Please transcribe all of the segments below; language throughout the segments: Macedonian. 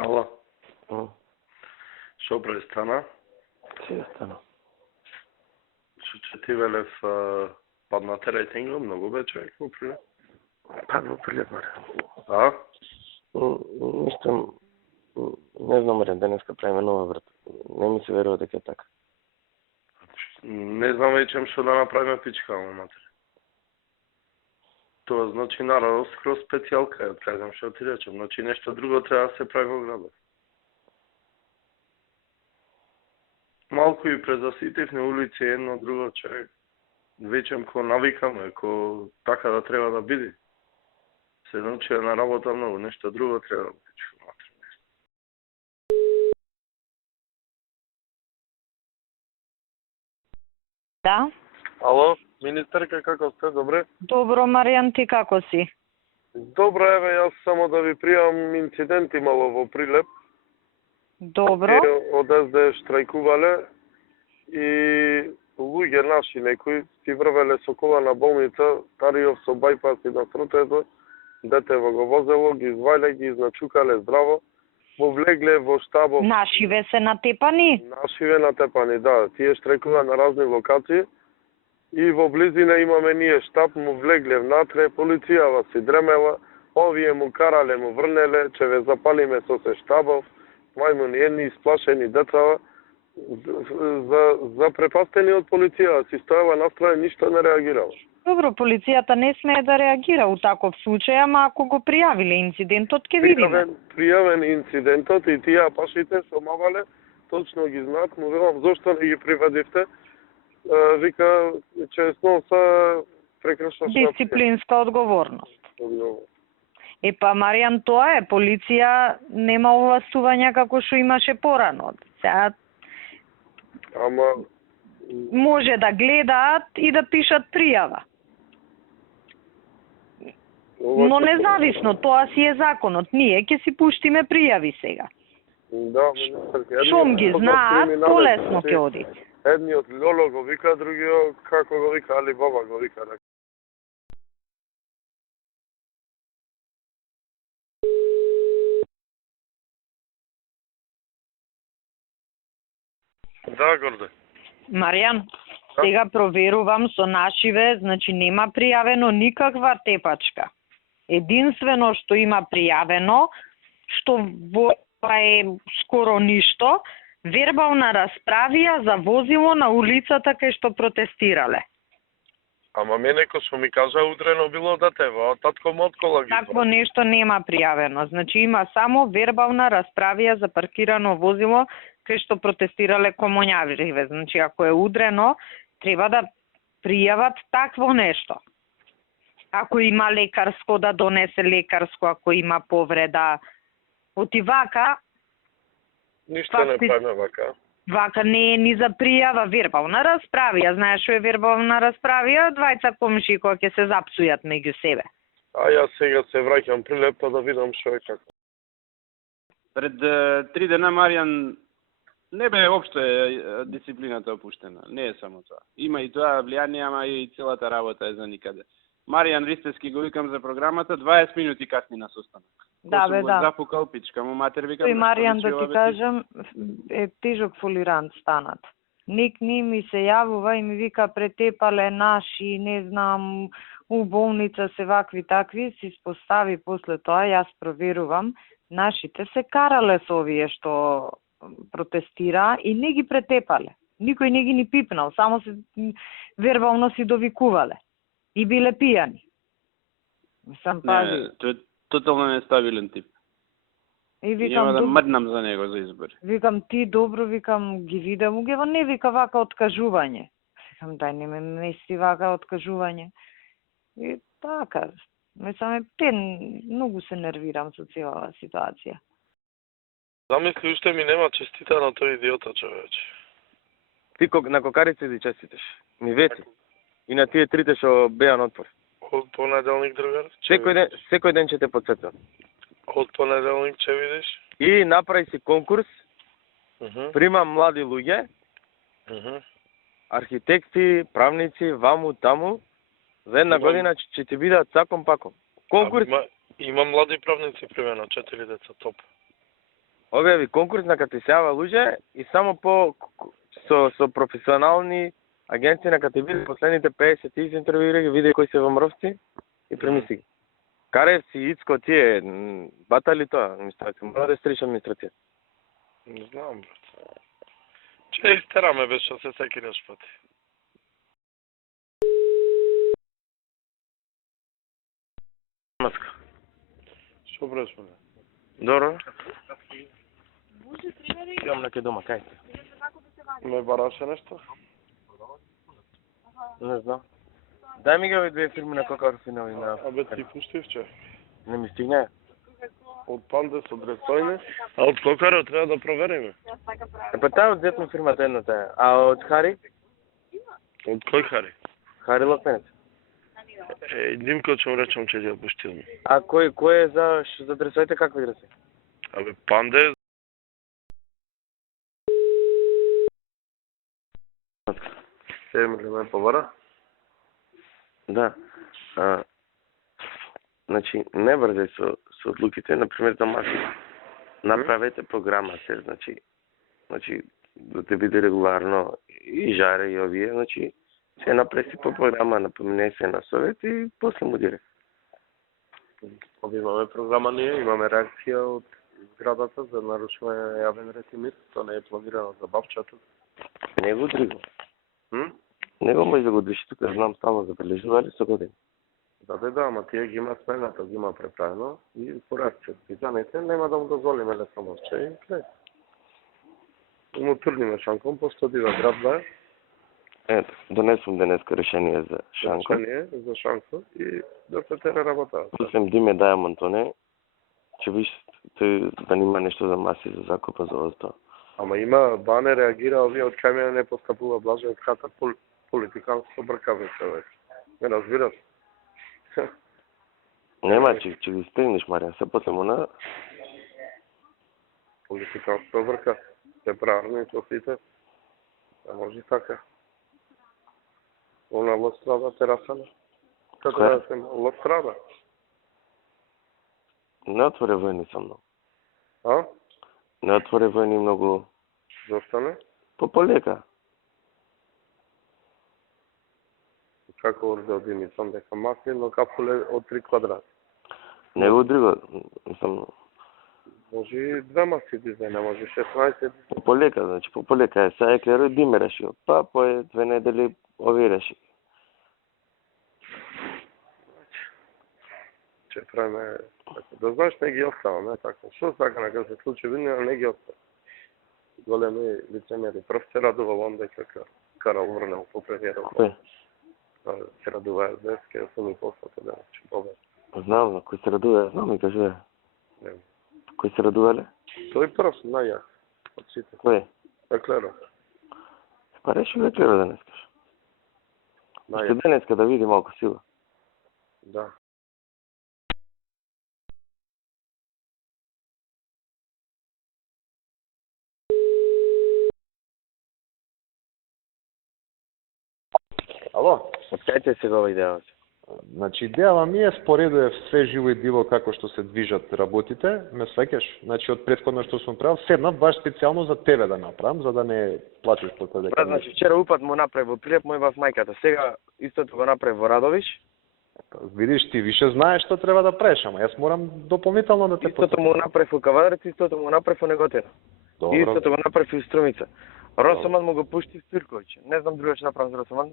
Ало, шо престана? Си стана. Што ти велев паднате рейтинга многу бе човек во прилеп? Па во прилеп, маре. А? Ништо, не знам, маре, денеска правиме нова, брат. Не ми се верува дека е така. Не знам вечем што да направиме пичка, ама матери. Тоа значи нарадост кроз специјалка, ја кажам што ти речем. Значи нешто друго треба да се прави во градот. Малку и презаситив на улици едно друго човек. Вечем ко навикаме, ко така да треба да биде. Се научи на работа многу, нешто друго треба да пичка, матери. Да. Ало, министерка, како сте? Добре? Добро, Маријан, ти како си? Добро, еве, јас само да ви пријавам инцидент имало во Прилеп. Добро. Од СД штрајкувале и луѓе наши некои си врвеле со кола на болница, Тариов со бајпас и на тротето, детево го возело, ги извајле, ги изначукале здраво, вовлегле во штабов. Нашиве се натепани? Нашиве натепани, да. Тие штрајкува на разни локации и во близина имаме ние штаб, му влегле внатре, полицијава си дремела, овие му карале, му врнеле, че ве запалиме со се штабов, мајмуни едни исплашени децава, за препастени од полиција, си стоева настрана, ништо не реагирала. Добро, полицијата не смее да реагира у таков случај, ама ако го пријавиле инцидентот, ќе видиме. Пријавен инцидентот и тие апашите со мавале, точно ги знаат, му велам, зошто не ги приведивте? Вика, че сноса прекршаш Дисциплинска одговорност. Па, Маријан, тоа е, полиција нема овластувања како што имаше порано. Сега Ама може да гледаат и да пишат пријава. Но независно, тоа си е законот. Ние ќе си пуштиме пријави сега. да, министерка. Шом ги знаат, полесно ќе оди. Едниот Лоло го вика, другиот како го вика, Али Баба го вика. Да, Горде. Маријан, сега проверувам со нашиве, значи нема пријавено никаква тепачка. Единствено што има пријавено, што е скоро ништо, вербална расправија за возило на улицата кај што протестирале. Ама мене ко што ми кажа утрено било детево, а татко му од кола ги Такво нешто нема пријавено. Значи има само вербална расправија за паркирано возило кај што протестирале комуњавиве. Значи ако е удрено, треба да пријават такво нешто. Ако има лекарско, да донесе лекарско, ако има повреда. Оти вака, Ништо не правиме вака. вака не е ни за пријава, вербална расправија. Знаеш што е вербална расправија? Двајца комши кои ќе се запсујат меѓу себе. А јас сега се враќам Прилеп па да видам што е како. Пред 3 дена, Маријан, не бе општо дисциплината опуштена. Не е само тоа. Има и тоа влијание, ама и целата работа е за никаде. Маријан Ристевски го викам за програмата, 20 минути касни на состанок. Да, бе, да. Запукал пичка му матер, викам. Тој Маријан, да ти кажам, е тежок фолирант станат. Ник ни ми се јавува и ми вика претепале наши, не знам, у болница се вакви такви, си спостави после тоа, јас проверувам, нашите се карале со овие што протестира и не ги претепале. Никој не ги ни пипнал, само се вербално си довикувале. И биле пијани. Сам пази. Не, тој е тотално нестабилен тип. И викам, Нема да мрднам за него за избори. Викам, ти добро, викам, ги видам, угева не вика вака откажување. Викам, дај не ме меси вака откажување. И така, мислам, многу се нервирам со целава ситуација. Замисли, уште ми нема честита на тој идиота, човече. Ти на кокарица ти честитеш. Ми вети. И на тие трите што беа на отвор. Од понеделник, другар? Секој ден ќе те потсетам. Од понеделник ќе видиш? И направи си конкурс, прима млади луѓе, архитекти, правници, ваму, таму, за една година ќе ти бидат цаком паком. Конкурс. Има млади правници примено, 4 деца, топ. објави конкурс на кај се јава луѓе и само по со професионални агенции на кај биде последните 50 ти интервјуира ги види кои се во мровци и премисли ги. Карев си Ицко тие батали тоа, администрација, мора да стриш администрација. Не знам, брат. Че истераме без што се секираш пати. Маска. Што бреш, бе? Добро. Имам некај дома, кај се? Ме бараше нешто? Не знам. Дај ми ги овие две фирми на кокарфинови на... Абе ти пуштив, че? Не ми стигне. Од Пандес, од Рестојне, а од Кокаро треба да провериме. Па таа од детно фирмата едната е. А од Хари? Од кој Хари? Хари Локменец. Димко ќе му речам че ја пуштил. А кој е за дресоите, какви дреси? Абе Пандес. Се ми ли ме побара? Да. Значи, не брзај со одлуките, например, за маси. Направете програма се, значи, да те биде регуларно и жаре и овие, значи, се направи по програма, напомне се на совет и после му директ. Имаме програма ние, имаме реакција од зградата за нарушување на јавен ред и мир, тоа не е планирано за бавчата. Не го дриго. Него може да го диши тука, знам стално забележували со години. Да, ама тие ги има смената, ги има преправено и по реакција. Питаните нема да му дозволиме лесомовче и край. Му турниме Шанком, пошто дива град да Ето, донесувам денеска решение за Шанко. решение за Шанко и да се тера работа. Пуснем Диме дајам Антоне, че виж тој да нема нешто за маси за закупа за озто. Ама има, Бане реагира, овие од камиона не постапува блаже од хата политиканско бркавица веќе. Не разбираш? Нема, че ги стегнеш, Маријан, се после му на... Политиканско брка, се правни со сите. Не може така. Она лострада терасана. Како да се лострада? Не отворе војни со многу. А? Не отворе војни многу... Зошто не? Полека. Како орде од Димицон дека маслино капуле од 3 квадрат. Не го друго, мислам... Може и 2 маси дизајна, може 16. Полека, значи, полека е. Сега еклеро Диме решил. Па, по 2 недели ови реши. Че правиме... Да знаеш, не ги остава, не така. Што сака на се случи, видно, не ги остава. Големи лицемери. Прв се радувал он дека Карал врнал по премиером. Кој? Се радува СДС, ке сум и послата да че побед. Знам, кој се радува, знам и кажува. Не. Кој се радувале? Тој прв, најак. Од сите. Кој? Еклеро. Па реши Еклеро денеска. Ще Најак. денеска да види малку сила. Да. Ало? Од кај те сега ова идеја? Значи, идејава ми е споредо е све живо и диво како што се движат работите, ме свеќаш. Значи, од претходно што сум правил, седнав баш специјално за тебе да направам, за да не плачеш по тоа дека... Брат, значи, вчера упат му направи во Прилеп, мој во мајката. Сега истото го направи во Радовиш. Видиш, ти више знаеш што треба да правиш, ама јас морам дополнително да те Истото му направи во Кавадарец, истото му направи во Неготина. Добро. Истото го направи во Струмица. Росоман му го пушти в Цирковиќ. Не знам друго што направам за Росоман.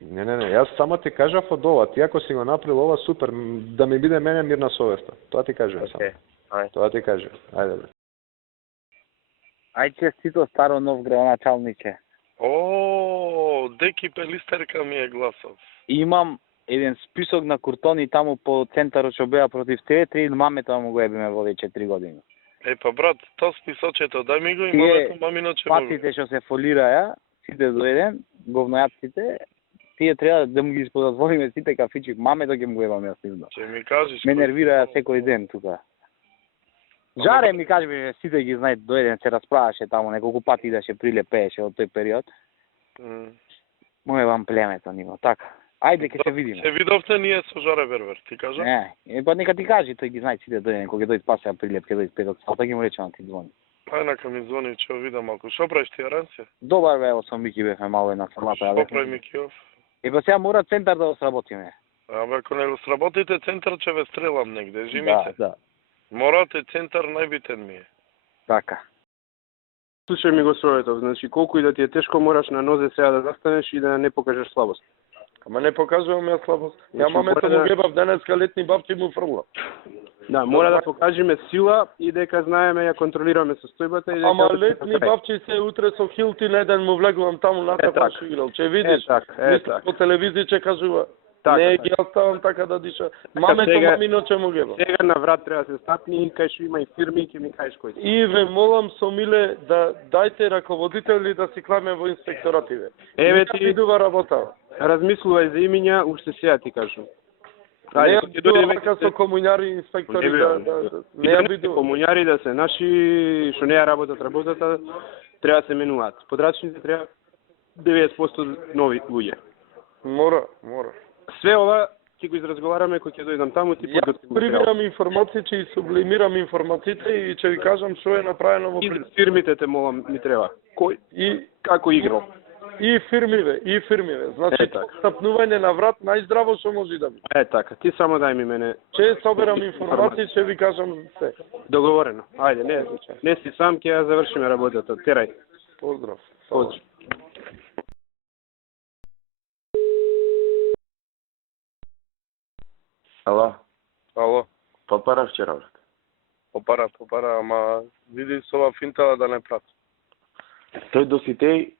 Не, јас само ти кажав од ова, ти ако си го направил ова, супер, да ми биде мене мирна совеста. Тоа ти кажувам само. Ајде. Тоа ти кажувам. Ајде бре. Ај честито старо нов градоначалниче. О, Деки Пелистерка ми е гласов. Имам еден список на куртони таму по центарот што беа против театри, мамета му го ебиме во веќе 3 години. Па брат, то списочето, дај ми го и Тие мамето мамино че патите што се фолираја, сите до еден, говнојаците, тие треба да му ги исподозволиме сите кафичи, мамето ќе му го ебам јас нивно. Че ми кажеш... Ме нервираја секој ден тука. Жаре ми кажи, сите ги знаат, до еден се расправаше таму, неколку пати идеше Прилеп пееше од тој период. Му ебам племето ниво, така. Ајде, ќе се видиме. Се видовте ние со Жоре Бербер, ти кажа? Не, па нека ти кажи, тој ги знае сите дојден, кога ќе дојде пасеа прилеп, ќе дојде 5 сата, ги му рече на ти звони. Па нека ми звони, ќе видам малку. Шо правиш ти, Аранце? Добар бе, ево со Мики бевме мало една самата. Шо прави Микиов? Па сега мора центар да сработиме. Абе, ако не сработите центар, ќе ве стрелам негде, жимите. Да. Морате центар, најбитен ми е. Така. Слушај ми го советов, значи колку и да ти е тешко, мораш на нозе сега да застанеш и да не покажеш слабост. Ама не покажувам ја слабост. Ја Значи, мамето мора му да- гебав денеска летни бабки му фрла. Да, мора да покажеме сила и дека знаеме ја контролираме состојбата и дека... Ама летни бабки се утре со Хилтин еден му влегувам таму на така. кафе играл. Ќе видиш. така. По телевизија ќе кажува. Така, Не така. ги оставам така да диша. Мамето сега- мамино ќе му гебав. Сега на врат треба да се стапни и кај што има и фирми, ќе ми кажеш кој си. И ве молам со миле да дајте раководители да си кламе во инспекторативе. Еве Не ти- видува работа. Размислувај за имиња, уште сега ти кажам. Не Ајде, ја ќе видува дојдеме така со комуњари и инспектори Не, да бе, не ја видува. комуњари да се наши што не ја работата треба да се менуваат. Подрачните треба 90% нови луѓе. Мора. Све ова ќе го изразговараме кога ќе дојдам таму, ти Ја подготви материјал. прибирам информации, ќе и сублимирам информациите и ќе ви кажам што е направено во И фирмите те молам ми треба. Кој и како играл? и фирмиве. Значи така. стапнување на врат најздраво што може да биде. Така, ти само дај ми мене. Ќе соберам информации, ќе ви кажам се. Договорено. Ајде, не си сам, ќе ја завршиме работата. Терај. Поздрав. Поздрав. Ало, Ало, попара вчера, брат. попара, ама види со ова финта да не прати. Тој до сите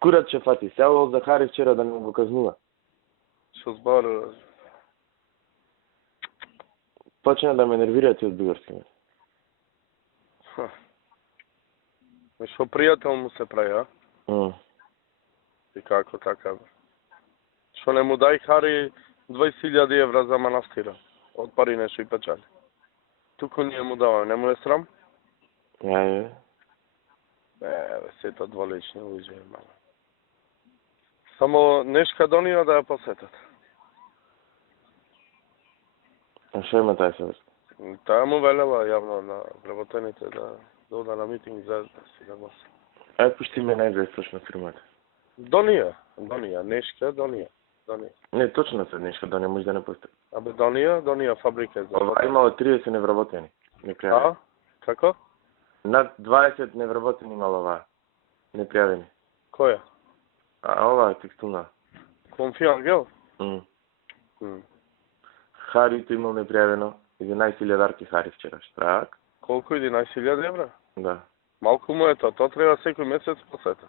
курат ќе фати. Сеало Захари вчера да не го казнува. Што зборува? Почна да ме нервира ти од бугарски. Што пријател му се прави, а? И како така, бе? Што не му дај Хари 20.000 евра за манастира, од пари нешто и печали. Туку ние му даваме, не му е срам? Бе, Сето дволични луѓе, мама. Само нешка до нија да ја посетат. а што има тај се? Таа му велела јавно на вработените да ода на митинг за да си да гласа. Ај пушти ме најде точно фирмата. До нија, нешка до нија. Не, точно се нешто да не може да не постои. Абе до нија фабрика е за. Ова имало 30 невработени. А? Како? Над 20 невработени имало ова. Непријавени. Која? А ова е текстилна. Конфи Ангел? Харито имал непријавено 11.000 хари вчера. Штрак? Колку 11.000 евра? Да. Малку му е тоа треба секој месец посета.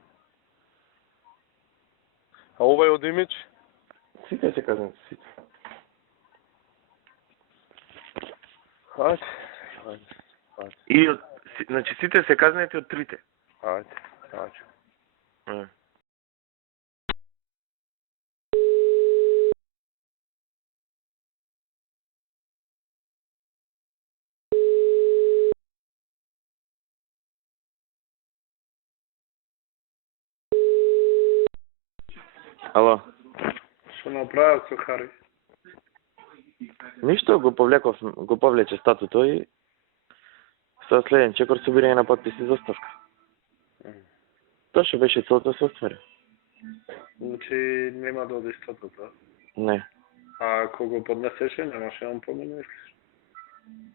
А овој од Имидж? Сите се казнат, сите. Ајде. И од, значи сите се казнати од трите. Ајде. Ало. Што направат со Хари? Ништо, го повлече статуто и со следен чекор собирање на подписи за оставка. Тоа што беше целото се оствари. Значи нема да оди статута. Не. А кога го поднесеше, немаше он помине, мислиш?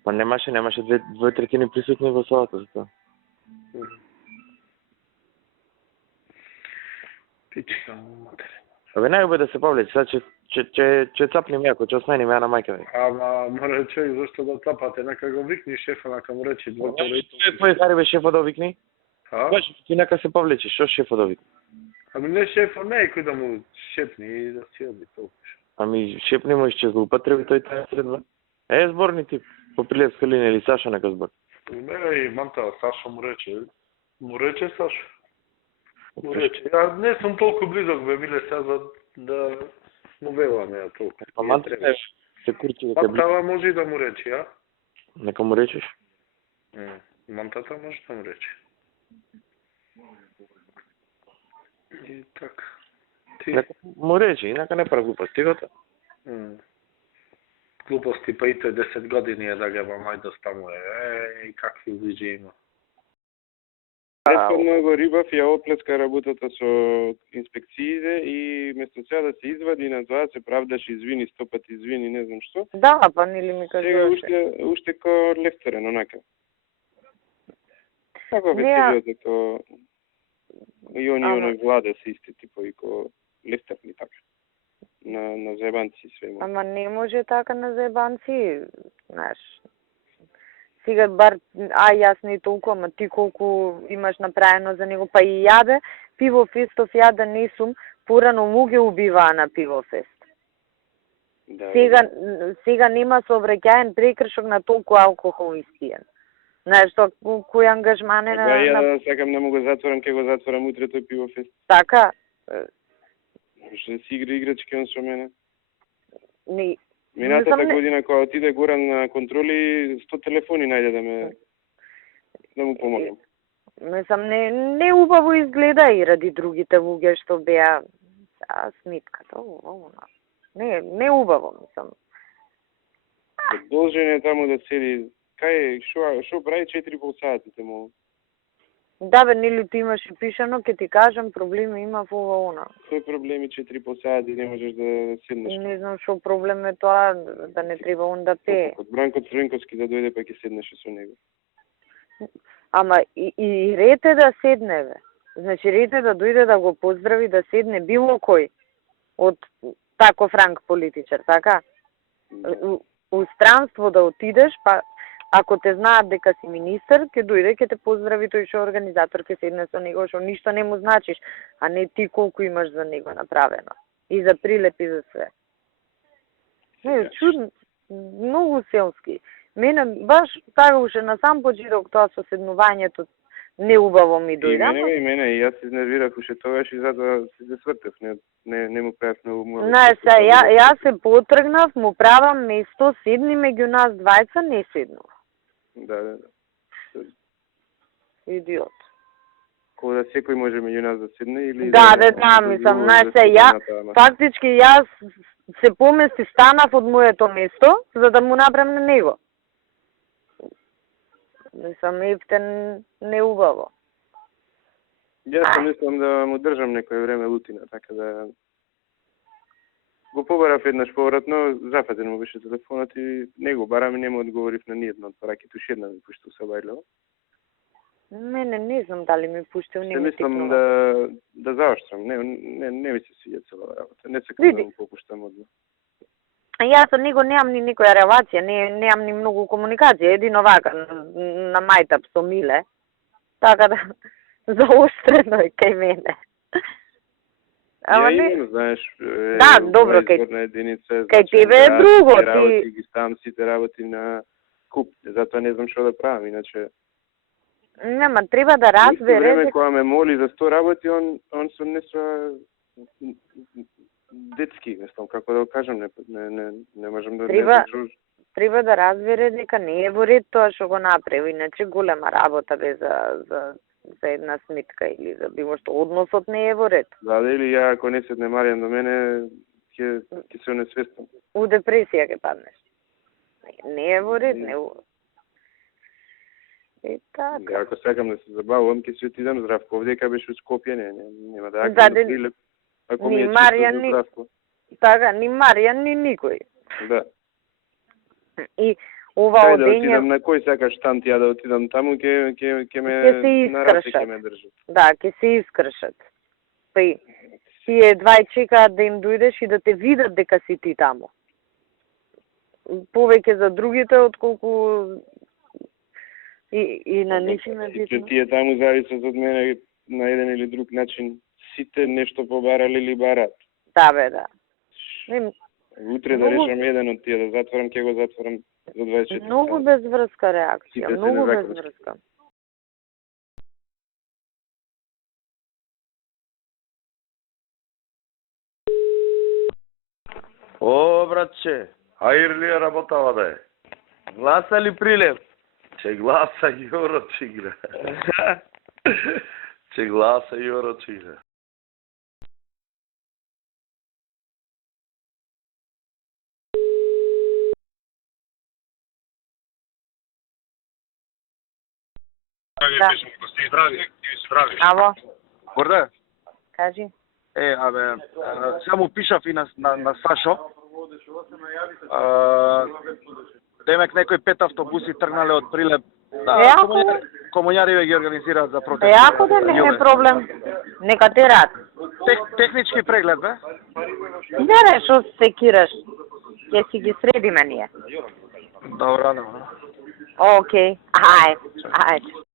Па немаше 2/3 присутни во салата за тоа. Пичка матере. Абе најубаво да се повлече, сега ќе цапнем јако, ќе осменим ја на мајка ми. Ама море човек зашто да тапате, нека го викни шефа, нека му речи двојка. Твој Хари бе шефот да викни? А? Баш ти нека се повлече, што шефот да викни? Ами не шефа, некој да му шепни и да си оди толку. Ами шепни му ќе злоупотреби тој таа средба. Зборни тип, по Прилепска линија или Саша нека збор. Не, и манта, Саша му рече. Му рече Саша. Му рече. Ја не сум толку близок, бе, миле, сега за да му велам ја толку. А манта се курчи дека Мантава може и да му рече, ја? Нека му речеш? Мантата може да му рече. И така. глупости. Му речи, инака не прави глупости, готово. Глупости, па и тој 10 години е да ги мајдос таму е. Какви луѓе има. Претходно го Рибав ја оплеска работата со инспекциите и место сега да се извади на тоа се правдаше извини, 100 пати извини, не знам што. Да, па нели ми кажуваше. Сега уште ко лефтерен, онака. Како ве Не, сериозно, и они оној влада се исти типови ко лефтерни така. На заебанци све има. Ама не може така на заебанци, знаеш. Сега бар, јас не толку, ама ти колку имаш направено за него, па и јаде, пивофестов ја да не сум, порано му ги убиваа на пивофест. Да, Сега нема сообраќаен прекршок на толку алкохол испиен. Знаеш, кој ангажман е на... Да, ја сакам да му го затворам, ке го затворам утре тој пивофест. Така? Ще си игра играчки он со мене. Не. Минатата година кога отиде Горан на контроли, 100 телефони најде да му помогнем. Мислам, не убаво изгледа и ради другите луѓе што беа снитката. Не убаво, мислам. Должен е таму да седи. Кај шо прави 4,5 сати му? Да бе, нели ти имаш и пишано, ке ти кажам, проблеми има во ова она. Кој проблеми 4,5 сати не можеш да седнеш? Не знам шо проблем е тоа, да не треба он да пее. Од Бранко Црвенковски да дојде па ќе седнеше со него. Ама и ред е да седне, бе. Значи ред е да дојде да го поздрави, да седне било кој од таков ранг политичар, така? У странство да отидеш, па ако те знаат дека си министер, ќе дојде, ќе те поздрави тој што организатор, ќе седне со него, што ништо не му значиш, а не ти колку имаш за него направено. И за прилепи за све. Не, чудно, многу селски. Мене баш така уште на сам почеток тоа со седнувањето неубаво ми дојде. И мене, и јас се изнервирав уште тогаш и затоа се свртев, не му правев многу муа. Знаеш, јас се потргнав, му правам место, седни меѓу нас двајца, не седнув. Да. Идиот. Кога да секој може меѓу нас да седне или... Да, знам, мислам, знаеш, фактички јас се помести станав од моето место, за да му направам на него. Мислам, ефтен неубаво. Јас мислам да му држам некој време лутина, така да... Го побарав еднаш повратно, зафатен му беше телефонот и него барам и не му одговорив на ниедно од пораките, уште една ми пуштил со Бајлево. Мене не знам дали ми пуштил, не ми тикнува. Мислам да заоштрам, не ми се свиѓа цела работа, не сакам да му попуштам одма. Јас со него немам ни никоја релација, немам ни многу комуникација, едино вака, на мајтап со Миле, така да заоштрено е кај мене. Ама не знаеш, да, добро, кај тебе е друго, ти ги ставам сите работи на куп, затоа не знам што да правам, иначе... Нема, треба да разбере... Време кога ме моли за 100 работи, он со нешто детски, не знам како да го кажам, не можам да... Треба да разбере дека не е во ред тоа што го направи, иначе голема работа бе за една сметка или за било што, односот не е во ред. Да, или ја ако не седне Маријан до мене, ќе се онесвестам. У депресија ќе паднеш. Не е во ред, не е во... така. Ако сакам да се забавувам, ќе се отидам здравко. Овдека беше у Скопје, нема да акам да прилеп. Ако ми е чисто здравко. Така, ни Маријан, ни никој. Да. И ова одење... да отидам на кој сакаш штант ја да отидам таму, ќе ме на раце ќе ме држат. Да, ќе се искршат. Па и тие двај чекаат да им дојдеш и да те видат дека си ти таму. Повеќе за другите отколку и на нив им е битно. Тие таму зависат од мене на еден или друг начин. Сите нешто побарали или барат. Да, бе, да. Утре да решам еден од тие, да затворам, ќе го затворам за 24 сати. Многу безврска реакција, многу безврска. О, братче, аир ли е работава да е? Гласа ли прилеп? Че гласа Јоро Чигра. Че гласа Јоро Чигра. Да. Ало, Горде? кажи. Само пишав и на Сашо. Демек некои 5 автобуси тргнале од Прилеп. Ако? Комуњари ги организираат за протест. Ако да не е проблем, нека те рад. Технички преглед, бе? Не, што се секираш? Ќе си ги средиме ние. Добро, добро. Океј, ајде.